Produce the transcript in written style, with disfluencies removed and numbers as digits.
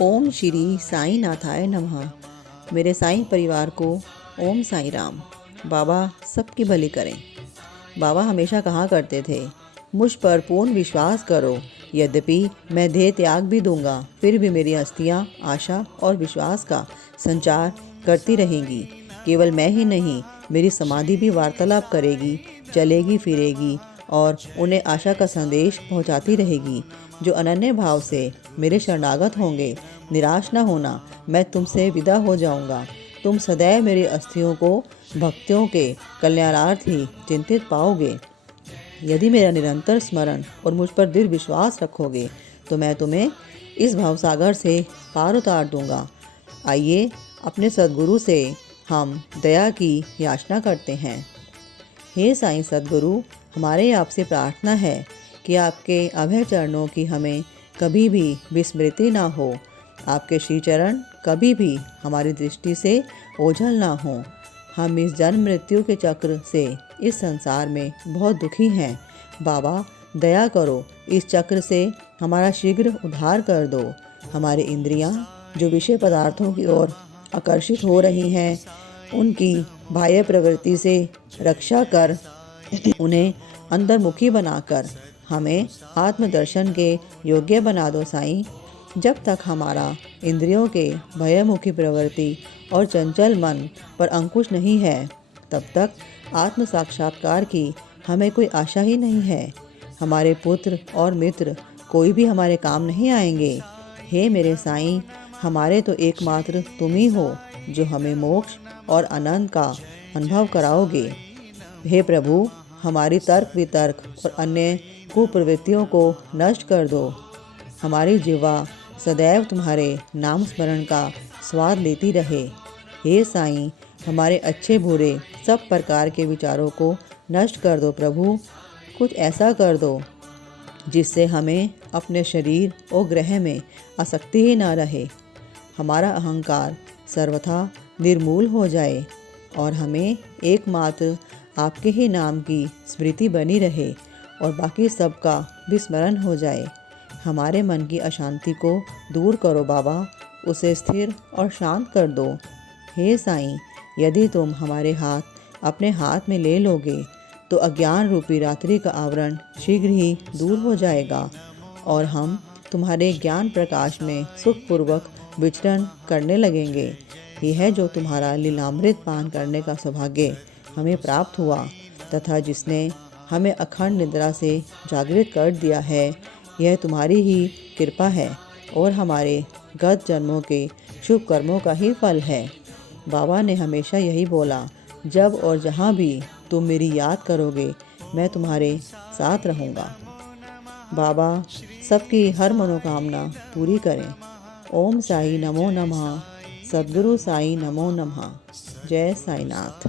ओम श्री साईं नाथाय नमः। मेरे साईं परिवार को ओम साईं राम। बाबा सबकी भली करें। बाबा हमेशा कहा करते थे, मुझ पर पूर्ण विश्वास करो। यद्यपि मैं देह त्याग भी दूंगा, फिर भी मेरी अस्थियां आशा और विश्वास का संचार करती रहेंगी। केवल मैं ही नहीं, मेरी समाधि भी वार्तालाप करेगी, चलेगी फिरेगी और उन्हें आशा का संदेश पहुंचाती रहेगी। जो अनन्य भाव से मेरे शरणागत होंगे, निराश न होना, मैं तुमसे विदा हो जाऊंगा। तुम सदैव मेरी अस्थियों को भक्तियों के कल्याणार्थ ही चिंतित पाओगे। यदि मेरा निरंतर स्मरण और मुझ पर दृढ़ विश्वास रखोगे तो मैं तुम्हें इस भावसागर से पार उतार दूंगा। आइए अपने सद्गुरु से हम दया की याचना करते हैं। हे साईं सद्गुरु, हमारे आपसे प्रार्थना है कि आपके अभय चरणों की हमें कभी भी विस्मृति ना हो। आपके श्री चरण कभी भी हमारी दृष्टि से ओझल ना हो। हम इस जन्म मृत्यु के चक्र से इस संसार में बहुत दुखी हैं। बाबा दया करो, इस चक्र से हमारा शीघ्र उद्धार कर दो। हमारी इंद्रियां जो विषय पदार्थों की ओर आकर्षित हो रही हैं, उनकी बाह्य प्रवृत्ति से रक्षा कर उन्हें अंतर्मुखी बनाकर हमें आत्मदर्शन के योग्य बना दो साईं। जब तक हमारा इंद्रियों के भयमुखी प्रवृत्ति और चंचल मन पर अंकुश नहीं है, तब तक आत्म साक्षात्कार की हमें कोई आशा ही नहीं है। हमारे पुत्र और मित्र कोई भी हमारे काम नहीं आएंगे। हे मेरे साईं, हमारे तो एकमात्र तुम ही हो जो हमें मोक्ष और आनंद का अनुभव कराओगे। हे प्रभु, हमारी तर्क वितर्क और अन्य कुप्रवृत्तियों को नष्ट कर दो। हमारी जिह्वा सदैव तुम्हारे नाम स्मरण का स्वाद लेती रहे। हे साईं, हमारे अच्छे बुरे सब प्रकार के विचारों को नष्ट कर दो प्रभु। कुछ ऐसा कर दो जिससे हमें अपने शरीर और ग्रह में आसक्ति ही ना रहे। हमारा अहंकार सर्वथा निर्मूल हो जाए और हमें एकमात्र आपके ही नाम की स्मृति बनी रहे और बाकी सब का विस्मरण हो जाए। हमारे मन की अशांति को दूर करो बाबा, उसे स्थिर और शांत कर दो। हे साईं, यदि तुम हमारे हाथ अपने हाथ में ले लोगे तो अज्ञान रूपी रात्रि का आवरण शीघ्र ही दूर हो जाएगा और हम तुम्हारे ज्ञान प्रकाश में सुखपूर्वक विचरण करने लगेंगे। यह जो तुम्हारा लीलामृत पान करने का सौभाग्य हमें प्राप्त हुआ तथा जिसने हमें अखंड निद्रा से जागृत कर दिया है, यह तुम्हारी ही कृपा है और हमारे गत जन्मों के शुभ कर्मों का ही फल है। बाबा ने हमेशा यही बोला, जब और जहाँ भी तुम मेरी याद करोगे, मैं तुम्हारे साथ रहूँगा। बाबा सबकी हर मनोकामना पूरी करें। ओम साई नमो नमः। सद्गुरु साई नमो नमः। जय साईनाथ।